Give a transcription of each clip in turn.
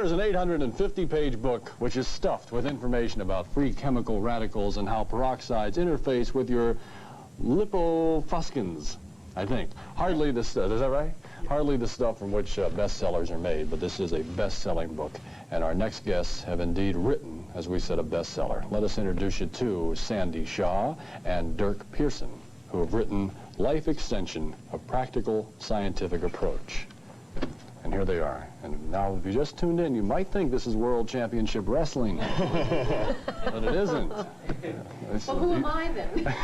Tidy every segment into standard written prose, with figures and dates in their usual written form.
Here's an 850-page book which is stuffed with information about free chemical radicals and how peroxides interface with your lipofuscins, I think. Hardly the stuff, is that right? Hardly the stuff from which bestsellers are made, but this is a best-selling book. And our next guests have indeed written, as we said, a bestseller. Let us introduce you to Sandy Shaw and Durk Pearson, who have written Life Extension, a Practical Scientific Approach. And here they are. And now, if you just tuned in, you might think this is World Championship Wrestling. But it isn't. Well, who am I then?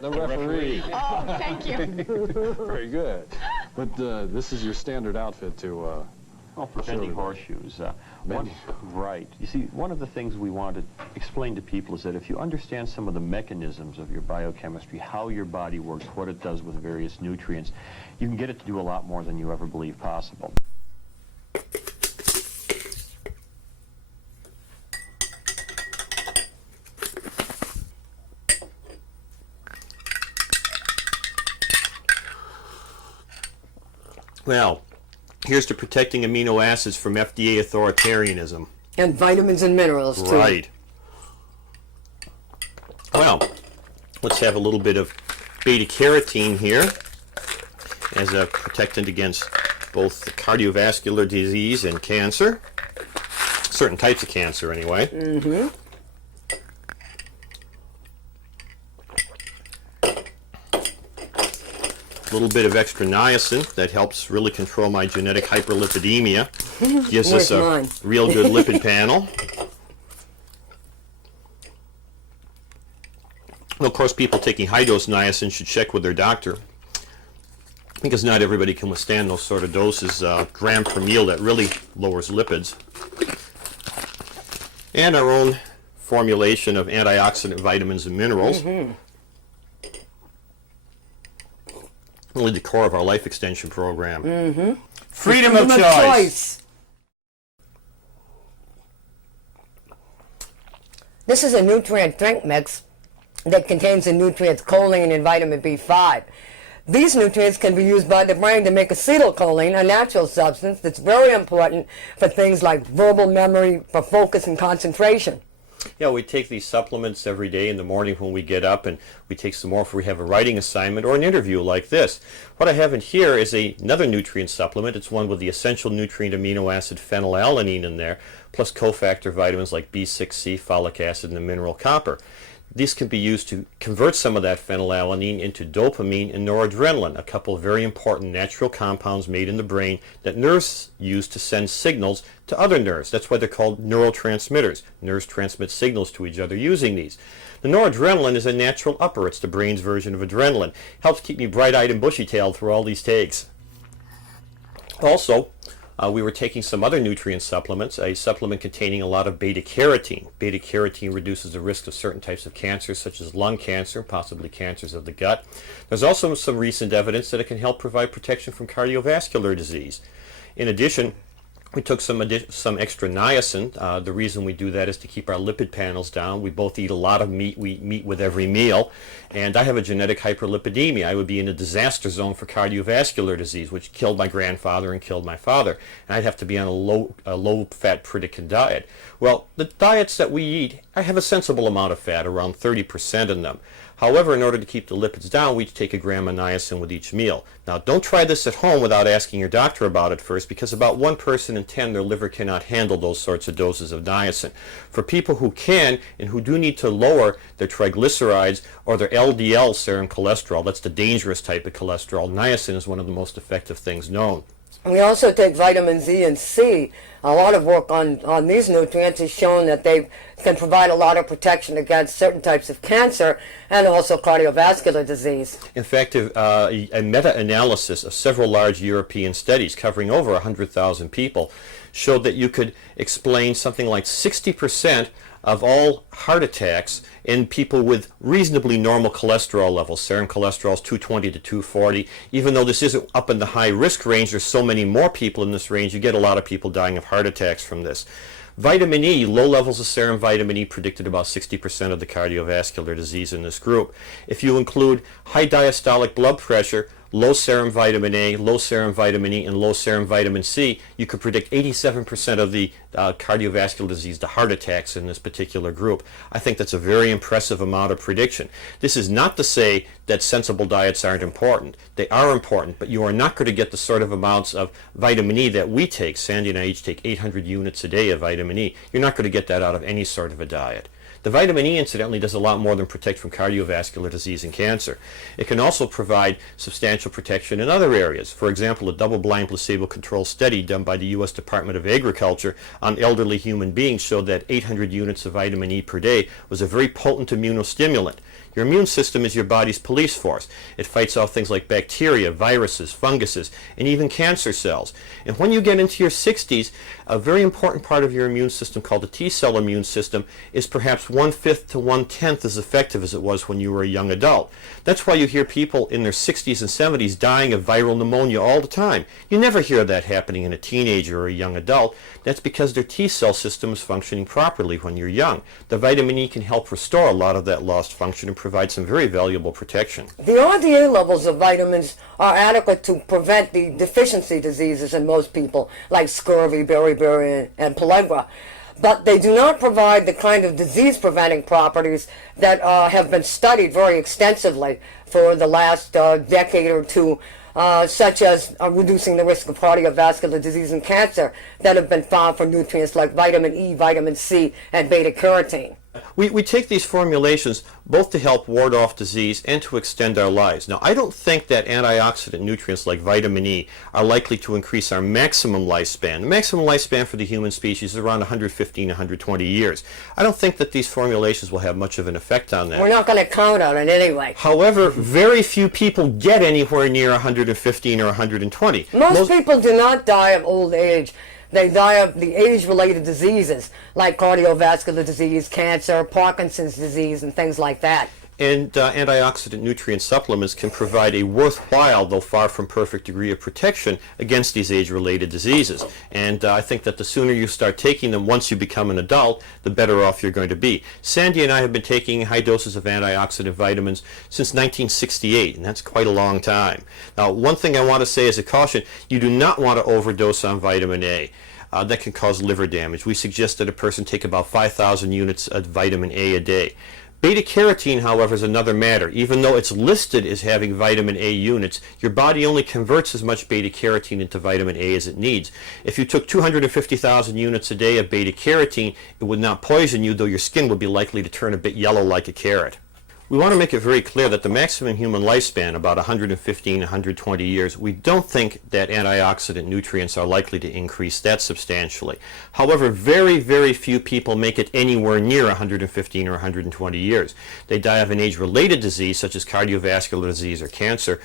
The referee. Oh, thank you. Very good. But this is your standard outfit to... Well, for bending horseshoes. Right. You see, one of the things we want to explain to people is that if you understand some of the mechanisms of your biochemistry, how your body works, what it does with various nutrients, you can get it to do a lot more than you ever believed possible. Well, here's to protecting amino acids from FDA authoritarianism. And vitamins and minerals, too. Right. Well, let's have a little bit of beta-carotene here as a protectant against both cardiovascular disease and cancer. Certain types of cancer, anyway. Mm-hmm. A little bit of extra niacin that helps really control my genetic hyperlipidemia. Gives us a real good lipid panel. Well, of course, people taking high-dose niacin should check with their doctor, because not everybody can withstand those sort of doses. Gram per meal, that really lowers lipids. And our own formulation of antioxidant vitamins and minerals. Mm-hmm. Really the core of our life extension program. Mm-hmm. Freedom of choice. This is a nutrient drink mix that contains the nutrients choline and vitamin B5. These nutrients can be used by the brain to make acetylcholine, a natural substance that's very important for things like verbal memory, for focus and concentration. Yeah, we take these supplements every day in the morning when we get up, and we take some more if we have a writing assignment or an interview like this. What I have in here is another nutrient supplement. It's one with the essential nutrient amino acid phenylalanine in there, plus cofactor vitamins like B6, folic acid, and the mineral copper. These can be used to convert some of that phenylalanine into dopamine and noradrenaline, a couple of very important natural compounds made in the brain that nerves use to send signals to other nerves. That's why they're called neurotransmitters. Nerves transmit signals to each other using these. The noradrenaline is a natural upper. It's the brain's version of adrenaline. Helps keep me bright-eyed and bushy-tailed through all these takes. Also, we were taking some other nutrient supplements, a supplement containing a lot of beta-carotene. Beta-carotene reduces the risk of certain types of cancers, such as lung cancer, possibly cancers of the gut. There's also some recent evidence that it can help provide protection from cardiovascular disease. In addition, we took some extra niacin. The reason we do that is to keep our lipid panels down. We both eat a lot of meat. We eat meat with every meal. And I have a genetic hyperlipidemia. I would be in a disaster zone for cardiovascular disease, which killed my grandfather and killed my father. And I'd have to be on a low-fat Pritikin diet. Well, the diets that we eat, I have a sensible amount of fat, around 30% in them. However, in order to keep the lipids down, we take a gram of niacin with each meal. Now, don't try this at home without asking your doctor about it first, because about 1 person in 10, their liver cannot handle those sorts of doses of niacin. For people who can, and who do need to lower their triglycerides or their LDL serum cholesterol, that's the dangerous type of cholesterol, niacin is one of the most effective things known. We also take vitamins E and C. A lot of work on these nutrients has shown that they can provide a lot of protection against certain types of cancer and also cardiovascular disease. In fact, a meta-analysis of several large European studies covering over 100,000 people showed that you could explain something like 60% of all heart attacks in people with reasonably normal cholesterol levels. Serum cholesterol is 220 to 240. Even though this isn't up in the high risk range, there's so many more people in this range, you get a lot of people dying of heart attacks from this. Vitamin E, low levels of serum vitamin E predicted about 60% of the cardiovascular disease in this group. If you include high diastolic blood pressure, low serum vitamin A, low serum vitamin E, and low serum vitamin C, you could predict 87% of the cardiovascular disease, the heart attacks in this particular group. I think that's a very impressive amount of prediction. This is not to say that sensible diets aren't important. They are important, but you are not going to get the sort of amounts of vitamin E that we take. Sandy and I each take 800 units a day of vitamin E. You're not going to get that out of any sort of a diet. The vitamin E, incidentally, does a lot more than protect from cardiovascular disease and cancer. It can also provide substantial protection in other areas. For example, a double-blind placebo-controlled study done by the U.S. Department of Agriculture on elderly human beings showed that 800 units of vitamin E per day was a very potent immunostimulant. Your immune system is your body's police force. It fights off things like bacteria, viruses, funguses, and even cancer cells. And when you get into your 60s, a very important part of your immune system called the T-cell immune system is perhaps 1/5 to 1/10 as effective as it was when you were a young adult. That's why you hear people in their 60s and 70s dying of viral pneumonia all the time. You never hear that happening in a teenager or a young adult. That's because their T-cell system is functioning properly when you're young. The vitamin E can help restore a lot of that lost function and provide some very valuable protection. The RDA levels of vitamins are adequate to prevent the deficiency diseases in most people, like scurvy, beriberi, and pellagra. But they do not provide the kind of disease-preventing properties that have been studied very extensively for the last decade or two, such as reducing the risk of cardiovascular disease and cancer that have been found for nutrients like vitamin E, vitamin C, and beta-carotene. We take these formulations both to help ward off disease and to extend our lives. Now, I don't think that antioxidant nutrients like vitamin E are likely to increase our maximum lifespan. The maximum lifespan for the human species is around 115, 120 years. I don't think that these formulations will have much of an effect on that. We're not going to count on it anyway. However, very few people get anywhere near 115 or 120. Most people do not die of old age. They die of the age-related diseases like cardiovascular disease, cancer, Parkinson's disease, and things like that. And antioxidant nutrient supplements can provide a worthwhile, though far from perfect, degree of protection against these age-related diseases. And I think that the sooner you start taking them once you become an adult, the better off you're going to be. Sandy and I have been taking high doses of antioxidant vitamins since 1968, and that's quite a long time. Now, one thing I want to say as a caution, you do not want to overdose on vitamin A. That can cause liver damage. We suggest that a person take about 5,000 units of vitamin A a day. Beta-carotene, however, is another matter. Even though it's listed as having vitamin A units, your body only converts as much beta-carotene into vitamin A as it needs. If you took 250,000 units a day of beta-carotene, it would not poison you, though your skin would be likely to turn a bit yellow like a carrot. We want to make it very clear that the maximum human lifespan, about 115, 120 years, we don't think that antioxidant nutrients are likely to increase that substantially. However, very, very few people make it anywhere near 115 or 120 years. They die of an age-related disease, such as cardiovascular disease or cancer,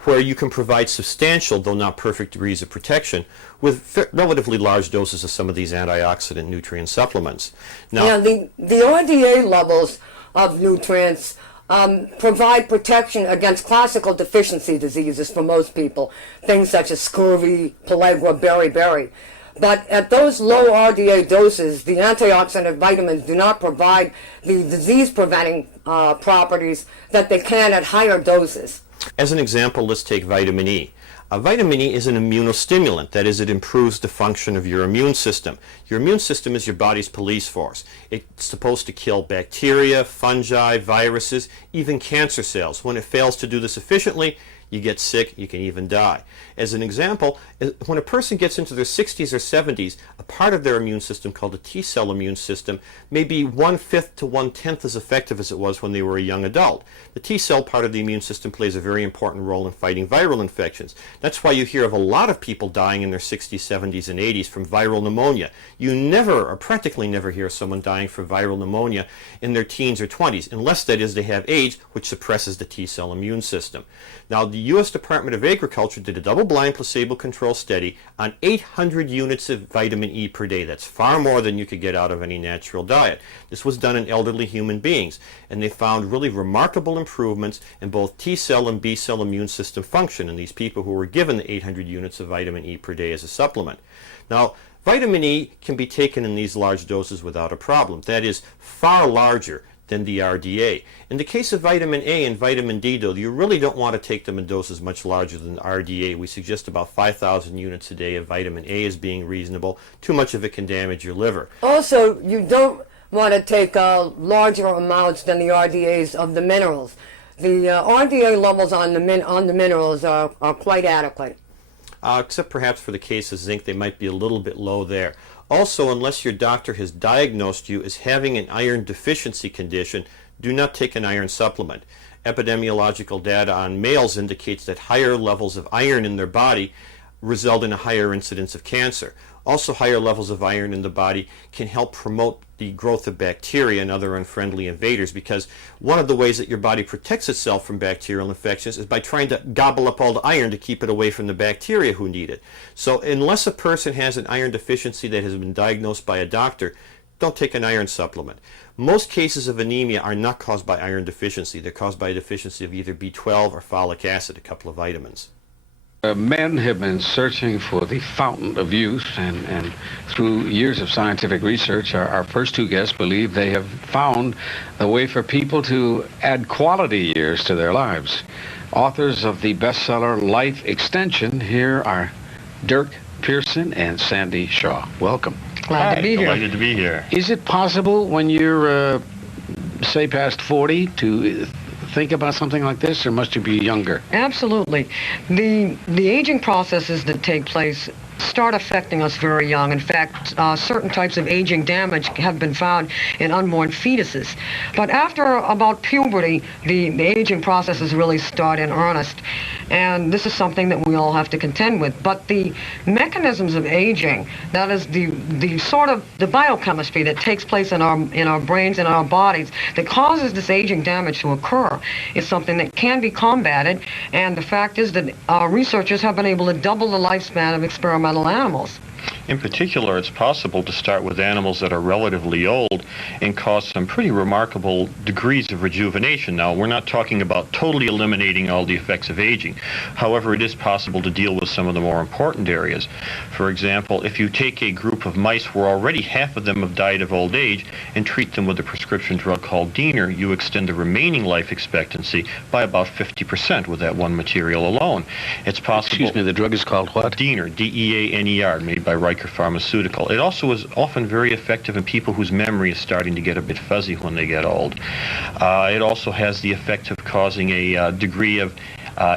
where you can provide substantial, though not perfect, degrees of protection with relatively large doses of some of these antioxidant nutrient supplements. Now, the RDA levels of nutrients provide protection against classical deficiency diseases for most people, things such as scurvy, pellagra, beriberi. But at those low RDA doses, the antioxidant vitamins do not provide the disease-preventing properties that they can at higher doses. As an example, let's take vitamin E. Vitamin E is an immunostimulant. That is, it improves the function of your immune system. Your immune system is your body's police force. It's supposed to kill bacteria, fungi, viruses, even cancer cells. When it fails to do this efficiently, you get sick, you can even die. As an example, when a person gets into their 60s or 70s, a part of their immune system called the T-cell immune system may be 1/5 to 1/10 as effective as it was when they were a young adult. The T-cell part of the immune system plays a very important role in fighting viral infections. That's why you hear of a lot of people dying in their 60s, 70s, and 80s from viral pneumonia. You never, or practically never, hear someone dying from viral pneumonia in their teens or 20s, unless that is they have AIDS, which suppresses the T-cell immune system. Now, the U.S. Department of Agriculture did a double-blind placebo-controlled study on 800 units of vitamin E per day. That's far more than you could get out of any natural diet. This was done in elderly human beings, and they found really remarkable improvements in both T-cell and B-cell immune system function in these people who were given the 800 units of vitamin E per day as a supplement. Now, vitamin E can be taken in these large doses without a problem. That is, far larger than the RDA. In the case of vitamin A and vitamin D, though, you really don't want to take them in doses much larger than the RDA. We suggest about 5,000 units a day of vitamin A as being reasonable. Too much of it can damage your liver. Also, you don't want to take larger amounts than the RDAs of the minerals. The RDA levels on the minerals are quite adequate. Except perhaps for the case of zinc, they might be a little bit low there. Also, unless your doctor has diagnosed you as having an iron deficiency condition, do not take an iron supplement. Epidemiological data on males indicates that higher levels of iron in their body result in a higher incidence of cancer. Also, higher levels of iron in the body can help promote the growth of bacteria and other unfriendly invaders, because one of the ways that your body protects itself from bacterial infections is by trying to gobble up all the iron to keep it away from the bacteria who need it. So unless a person has an iron deficiency that has been diagnosed by a doctor, don't take an iron supplement. Most cases of anemia are not caused by iron deficiency. They're caused by a deficiency of either B12 or folic acid, a couple of vitamins. Men have been searching for the fountain of youth, and through years of scientific research, our first two guests believe they have found the way for people to add quality years to their lives. Authors of the bestseller Life Extension, here are Durk Pearson and Sandy Shaw. Welcome. Glad to be here. Delighted to be here. Is it possible when you're, say, past 40 to think about something like this, or must you be younger? Absolutely. The aging processes that take place start affecting us very young. In fact, certain types of aging damage have been found in unborn fetuses. But after about puberty, the aging processes really start in earnest. And this is something that we all have to contend with. But the mechanisms of aging, that is the sort of the biochemistry that takes place in our brains and our bodies that causes this aging damage to occur, is something that can be combated. And the fact is that researchers have been able to double the lifespan of experimental animals. In particular, it's possible to start with animals that are relatively old and cause some pretty remarkable degrees of rejuvenation. Now, we're not talking about totally eliminating all the effects of aging. However, it is possible to deal with some of the more important areas. For example, if you take a group of mice where already half of them have died of old age and treat them with a prescription drug called Diener, you extend the remaining life expectancy by about 50% with that one material alone. It's possible... Excuse me, the drug is called what? Diener, D-E-A-N-E-R, made by Riker Pharmaceutical. It also is often very effective in people whose memory is starting to get a bit fuzzy when they get old. It also has the effect of causing a degree of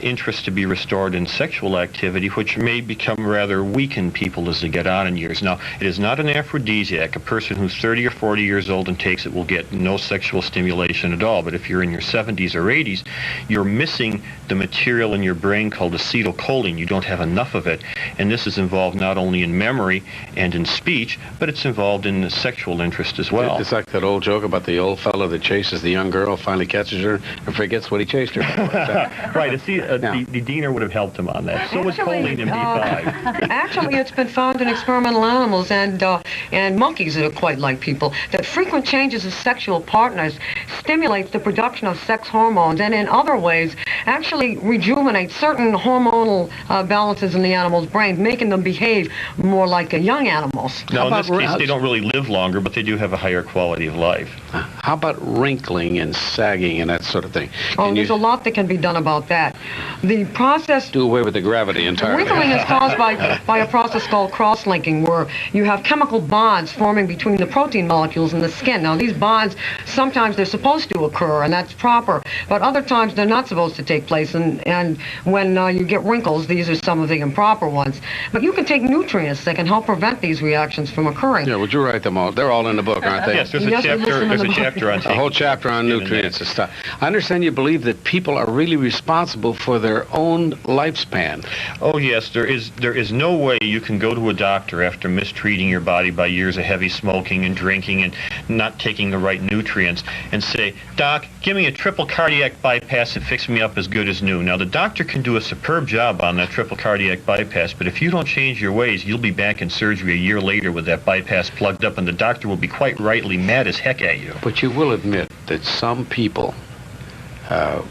interest to be restored in sexual activity, which may become rather weak in people as they get on in years. Now, it is not an aphrodisiac. A person who's 30 or 40 years old and takes it will get no sexual stimulation at all. But if you're in your 70s or 80s, you're missing the material in your brain called acetylcholine. You don't have enough of it. And this is involved not only in memory and in speech, but it's involved in sexual interest as well. It's like that old joke about the old fellow that chases the young girl, finally catches her, and forgets what he chased her for. Right. The Diener would have helped him on that. So was choline and B5. Actually, it's been found in experimental animals and monkeys that are quite like people that frequent changes of sexual partners stimulates the production of sex hormones, and in other ways actually rejuvenates certain hormonal balances in the animal's brain, making them behave more like young animals. Now, in this case, they don't really live longer, but they do have a higher quality of life. How about wrinkling and sagging and that sort of thing? There's a lot that can be done about that. The process... Do away with the gravity entirely. Wrinkling is caused by a process called cross-linking, where you have chemical bonds forming between the protein molecules in the skin. Now, these bonds, sometimes they're supposed to occur, and that's proper, but other times they're not supposed to take place, and when you get wrinkles, these are some of the improper ones. But you can take nutrients that can help prevent these reactions from occurring. Yeah, would you write them all? They're all in the book, aren't they? Yes, there's a chapter on a whole chapter on nutrients and stuff. I understand you believe that people are really responsible for their own lifespan. Oh yes, there is no way you can go to a doctor after mistreating your body by years of heavy smoking and drinking and not taking the right nutrients and say, "Doc, give me a triple cardiac bypass and fix me up as good as new." Now, the doctor can do a superb job on that triple cardiac bypass, but if you don't change your ways, you'll be back in surgery a year later with that bypass plugged up, and the doctor will be quite rightly mad as heck at you. But you will admit that some people,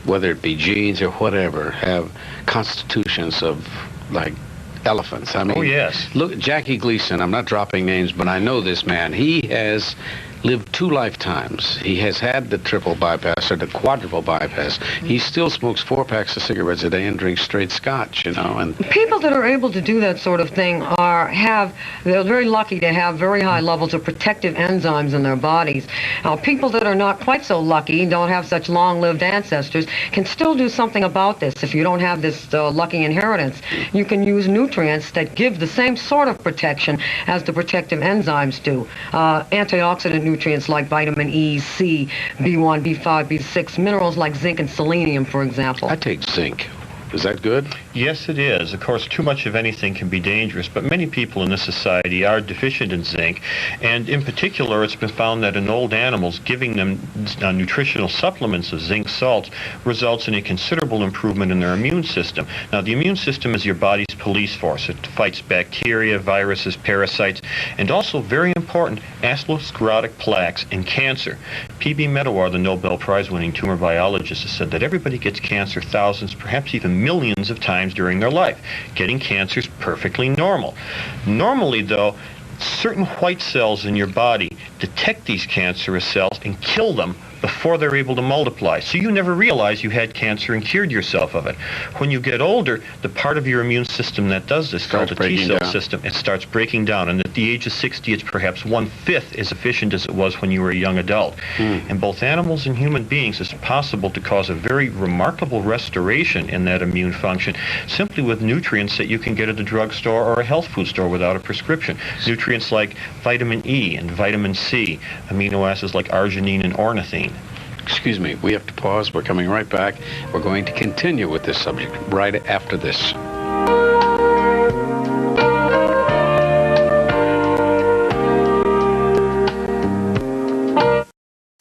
whether it be genes or whatever, have constitutions of, like, elephants. I mean, oh, yes. Look, Jackie Gleason, I'm not dropping names, but I know this man. He has lived 2 lifetimes. He has had the triple bypass or the quadruple bypass. He still smokes 4 packs of cigarettes a day and drinks straight scotch, you know. And People that are able to do that sort of thing they're very lucky to have very high levels of protective enzymes in their bodies. People that are not quite so lucky, don't have such long-lived ancestors, can still do something about this. If you don't have this lucky inheritance, you can use nutrients that give the same sort of protection as the protective enzymes do. Antioxidant nutrients like vitamin E, C, B1, B5, B6, minerals like zinc and selenium, for example. I take zinc. Is that good? Yes, it is. Of course, too much of anything can be dangerous, but many people in this society are deficient in zinc, and in particular, it's been found that in old animals, giving them nutritional supplements of zinc salts results in a considerable improvement in their immune system. Now, the immune system is your body's police force. It fights bacteria, viruses, parasites, and also, very important, atherosclerotic plaques and cancer. P.B. Medawar, the Nobel Prize-winning tumor biologist, has said that everybody gets cancer thousands, perhaps even millions of times during their life. Getting cancer is perfectly normal. Normally, though, certain white cells in your body detect these cancerous cells and kill them before they're able to multiply. So you never realize you had cancer and cured yourself of it. When you get older, the part of your immune system that does this, called the T-cell system, it starts breaking down. And at the age of 60, it's perhaps 1/5 as efficient as it was when you were a young adult. In both animals and human beings, it's possible to cause a very remarkable restoration in that immune function simply with nutrients that you can get at the drugstore or a health food store without a prescription. Nutrients like vitamin E and vitamin C, amino acids like arginine and ornithine. Excuse me, we have to pause. We're coming right back. We're going to continue with this subject right after this.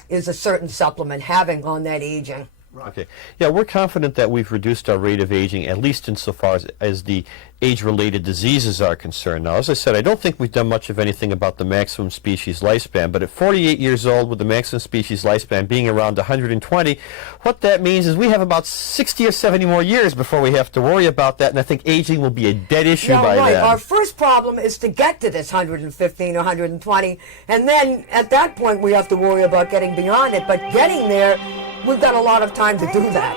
Is a certain supplement having on that aging? Okay. Yeah, we're confident that we've reduced our rate of aging, at least insofar as the age-related diseases are concerned. Now, as I said, I don't think we've done much of anything about the maximum species lifespan, but at 48 years old, with the maximum species lifespan being around 120, what that means is we have about 60 or 70 more years before we have to worry about that, and I think aging will be a dead issue by then. Our first problem is to get to this 115 or 120, and then at that point we have to worry about getting beyond it, but getting there, we've got a lot of time to do that.